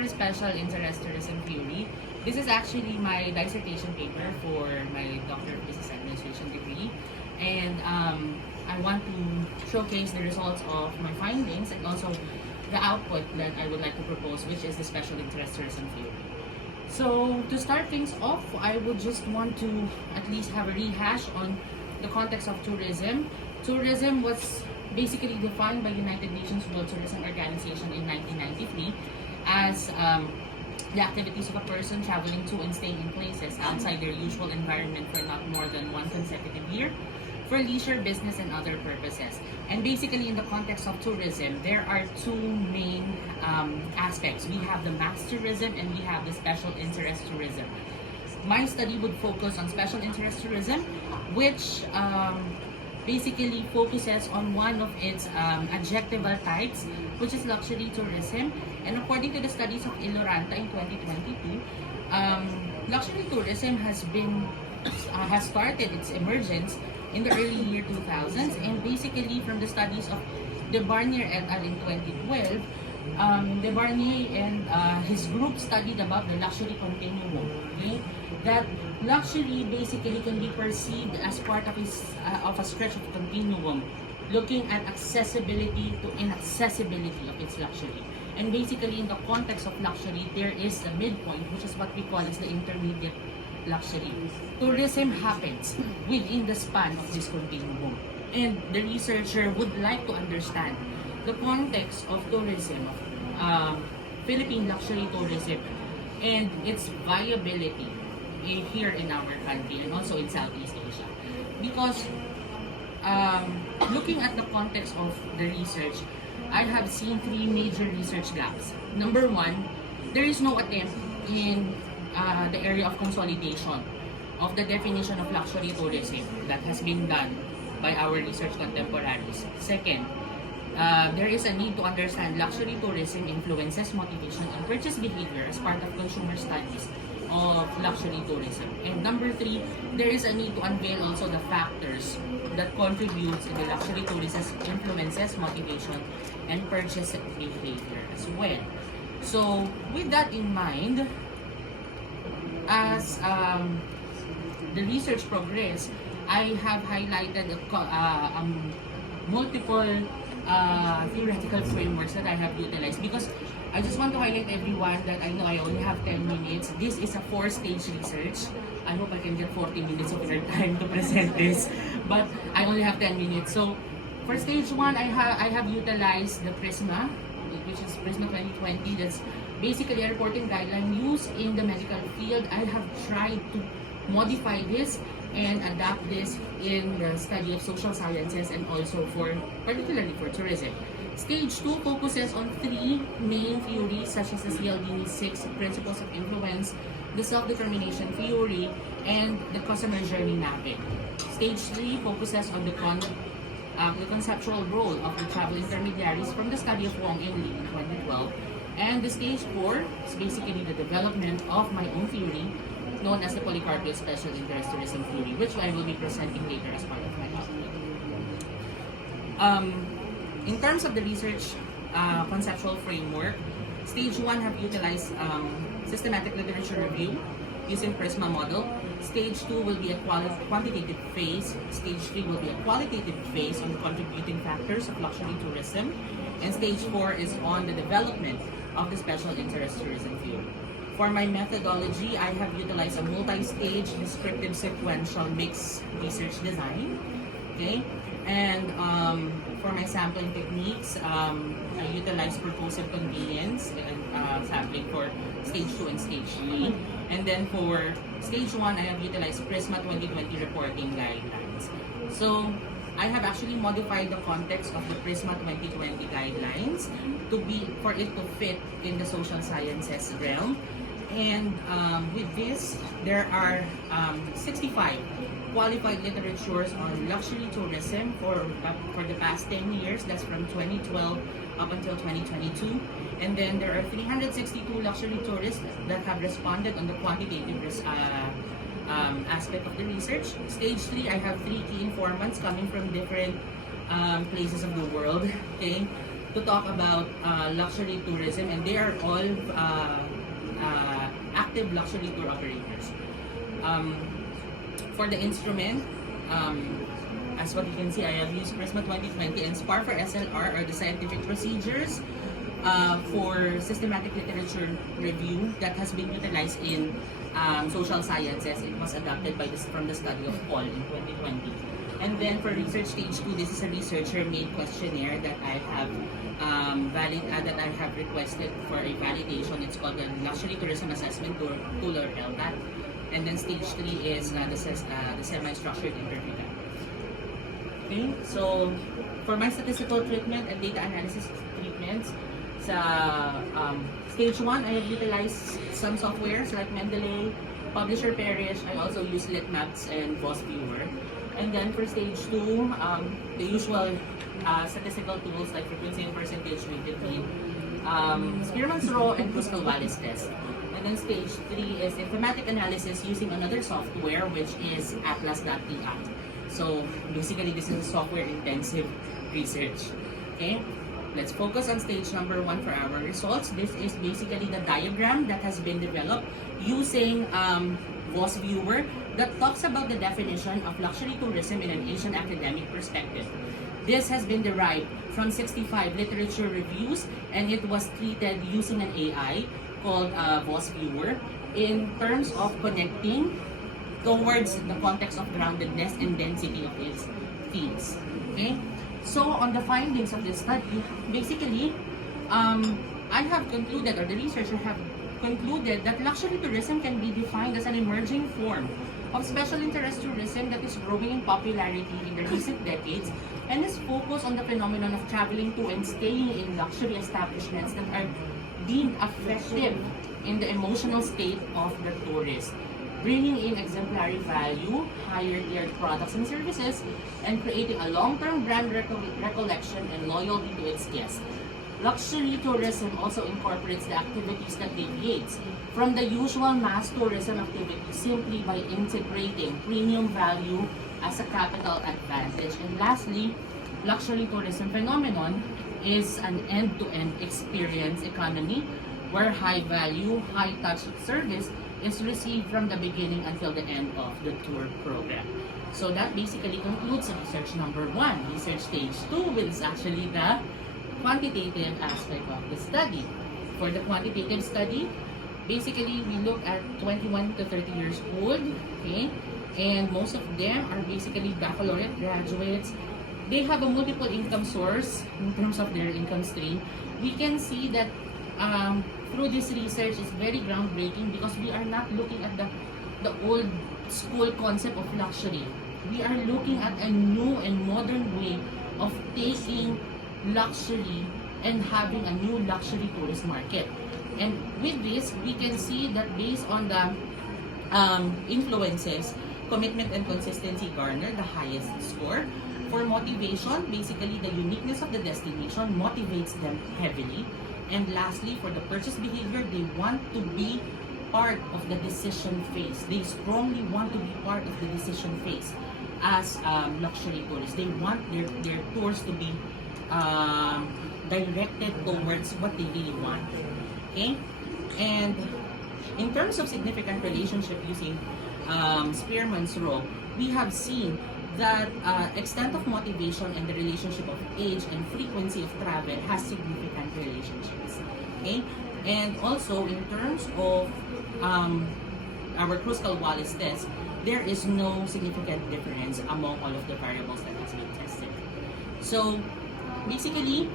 for special interest tourism theory. This is actually my dissertation paper for my Doctor of Business Administration degree. And I want to showcase the results of my findings and also the output that I would like to propose, which is the special interest tourism theory. So to start things off, I would just want to at least have a rehash on the context of tourism. Tourism was basically defined by United Nations World Tourism Organization in 1993 as the activities of a person traveling to and staying in places outside their usual environment for not more than one consecutive year for leisure, business, and other purposes. And basically in the context of tourism, there are two main aspects. We have the mass tourism and we have the special interest tourism. My study would focus on special interest tourism, which basically focuses on one of its adjectival types, which is luxury tourism. And according to the studies of Iloranta in 2022, luxury tourism has started its emergence in the early year 2000s, and basically from the studies of De Barnier et al. In 2012, De Barnier and his group studied about the luxury continuum. Okay? That luxury basically can be perceived as part of a stretch of continuum, looking at accessibility to inaccessibility of its luxury. And basically in the context of luxury, there is the midpoint, which is what we call as the intermediate luxury. Tourism happens within the span of this continuum. And the researcher would like to understand the context of tourism, Philippine luxury tourism, and its viability here in our country and also in Southeast Asia. Because looking at the context of the research, I have seen three major research gaps. Number one, there is no attempt in the area of consolidation of the definition of luxury tourism that has been done by our research contemporaries. Second, there is a need to understand luxury tourism influences motivation and purchase behavior as part of consumer studies of luxury tourism. And number three, there is a need to unveil also the factors that contributes in the luxury tourism influences motivation and purchase behavior as well. So with that in mind, as the research progressed, I have highlighted multiple theoretical frameworks that I have utilized, because I just want to highlight everyone that I know I only have 10 minutes. This is a 4-stage research. I hope I can get 40 minutes of your time to present this, but I only have 10 minutes. So for stage 1, I have utilized the PRISMA, which is PRISMA 2020. That's basically a reporting guideline used in the medical field. I have tried to modify this and adapt this in the study of social sciences and also particularly for tourism. Stage 2 focuses on 3 main theories such as the CLD 6 principles of influence, the self-determination theory, and the customer journey mapping. Stage 3 focuses on the conceptual role of the travel intermediaries from the study of Wong and Lee in 2012. And the stage 4 is basically the development of my own theory, known as the Polycarpio Special Interest Tourism Theory, which I will be presenting later as part of my talk. In terms of the research conceptual framework, stage 1 have utilized systematic literature review using PRISMA model. Stage 2 will be a quantitative phase. Stage 3 will be a qualitative phase on the contributing factors of luxury tourism. And stage 4 is on the development of the special interest tourism theory. For my methodology, I have utilized a multi-stage descriptive sequential mixed research design. Okay, and for my sampling techniques, I utilize purposive convenience and sampling for stage 2 and stage 3. And then for stage 1, I have utilized PRISMA 2020 reporting guidelines. So I have actually modified the context of the PRISMA 2020 guidelines for it to fit in the social sciences realm. And with this, there are 65 qualified literatures on luxury tourism for the past 10 years. That's from 2012 up until 2022. And then there are 362 luxury tourists that have responded on the quantitative aspect of the research. Stage 3, I have 3 key informants coming from different places of the world. Okay, to talk about luxury tourism, and they are all active luxury tour operators. Um, for the instrument, as what you can see, I have used Prisma 2020, and SPAR for SLR are the scientific procedures for systematic literature review that has been utilized in social sciences. It was adopted from the study of Paul in 2020. And then for research stage 2, this is a researcher-made questionnaire that I have that I have requested for a validation. It's called the Luxury Tourism Assessment Tool or LTAT. And then stage 3 is the semi-structured interview. Okay, so for my statistical treatment and data analysis treatments, sa stage 1, I have utilized some softwares like Mendeley, Publisher Parish. I also use Litmaps and Boss Viewer. And then for stage 2, the usual statistical tools like frequency and percentage weighted Spearman's Rho and Cruscal-Wallis test. And then stage 3 is thematic analysis using another software, which is Atlas.ti. So basically, this is a software-intensive research. Okay, let's focus on stage number 1 for our results. This is basically the diagram that has been developed using Voss Viewer that talks about the definition of luxury tourism in an Asian academic perspective. This has been derived from 65 literature reviews, and it was treated using an AI called Voss Viewer in terms of connecting towards the context of groundedness and density of its themes. Okay? So on the findings of this study, basically, I have concluded, or the researcher have concluded, that luxury tourism can be defined as an emerging form of special interest tourism that is growing in popularity in the recent decades and is focused on the phenomenon of traveling to and staying in luxury establishments that are deemed effective in the emotional state of the tourist, bringing in exemplary value, higher tiered products and services, and creating a long-term brand recollection and loyalty to its guests. Luxury tourism also incorporates the activities that deviates from the usual mass tourism activities simply by integrating premium value as a capital advantage. And lastly, luxury tourism phenomenon is an end-to-end experience economy where high value, high touch service is received from the beginning until the end of the tour program. So that basically concludes research number 1. Research stage 2 is actually the quantitative aspect of the study. For the quantitative study, basically we look at 21 to 30 years old, okay? And most of them are basically baccalaureate graduates. They have a multiple income source in terms of their income stream. We can see that through this research is very groundbreaking because we are not looking at the old school concept of luxury. We are looking at a new and modern way of taking luxury and having a new luxury tourist market. And with this, we can see that based on the influences, commitment and consistency garner the highest score. For motivation, basically the uniqueness of the destination motivates them heavily. And lastly, for the purchase behavior, they want to be part of the decision phase. They strongly want to be part of the decision phase as luxury tourists. They want their tours to be directed towards what they really want. Okay? And in terms of significant relationship using Spearman's Rho, we have seen that extent of motivation and the relationship of age and frequency of travel has significant relationships. Okay? And also in terms of our Cruscal-Wallis test, there is no significant difference among all of the variables that has been tested. So basically,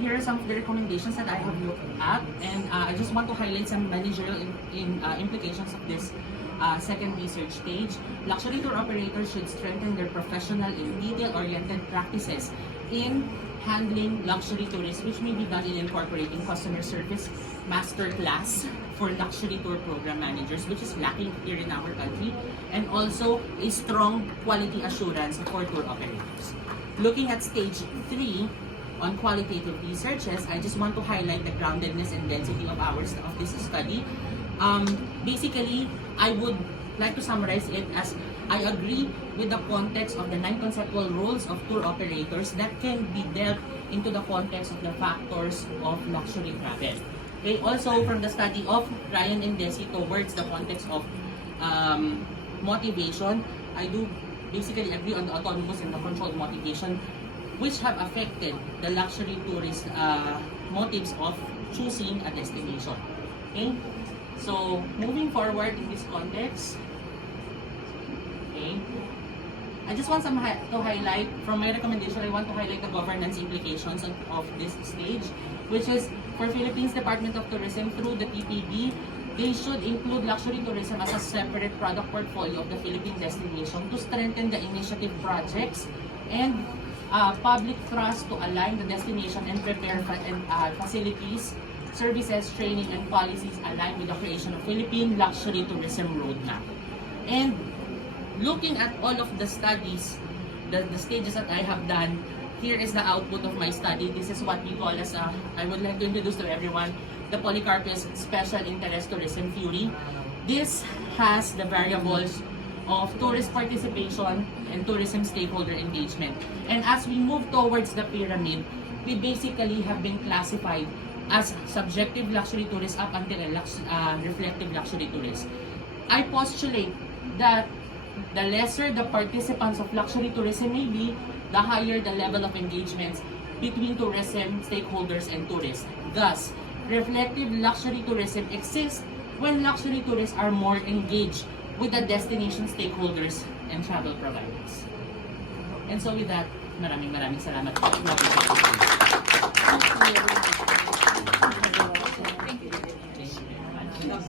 here are some of the recommendations that I have looked at, and I just want to highlight some managerial implications of this second research stage. Luxury tour operators should strengthen their professional and detail-oriented practices in handling luxury tourists, which may be done in incorporating customer service masterclass for luxury tour program managers, which is lacking here in our country, and also a strong quality assurance for tour operators. Looking at stage 3 on qualitative researches, I just want to highlight the groundedness and density of this study. Basically, I would like to summarize it as I agree with the context of the 9 conceptual roles of tour operators that can be dealt into the context of the factors of luxury travel. Okay, also from the study of Ryan and Desi towards the context of motivation, I do basically agree on the autonomous and the controlled motivation, which have affected the luxury tourist motives of choosing a destination. Okay, so moving forward in this context, okay, I just want to highlight, from my recommendation, I want to highlight the governance implications of this stage, which is for Philippines Department of Tourism through the TPB, they should include luxury tourism as a separate product portfolio of the Philippine destination to strengthen the initiative projects and public trust to align the destination and prepare facilities, services, training, and policies aligned with the creation of Philippine luxury tourism roadmap. And looking at all of the studies, the stages that I have done, here is the output of my study. This is what we call as, I would like to introduce to everyone, the Polycarpus Special Interest Tourism Theory. This has the variables of tourist participation and tourism stakeholder engagement. And as we move towards the pyramid, we basically have been classified as subjective luxury tourists up until reflective luxury tourists. I postulate that the lesser the participants of luxury tourism may be, the higher the level of engagements between tourism stakeholders and tourists. Thus, reflective luxury tourism exists when luxury tourists are more engaged with the destination stakeholders and travel providers. And so with that, maraming salamat po. Thank you.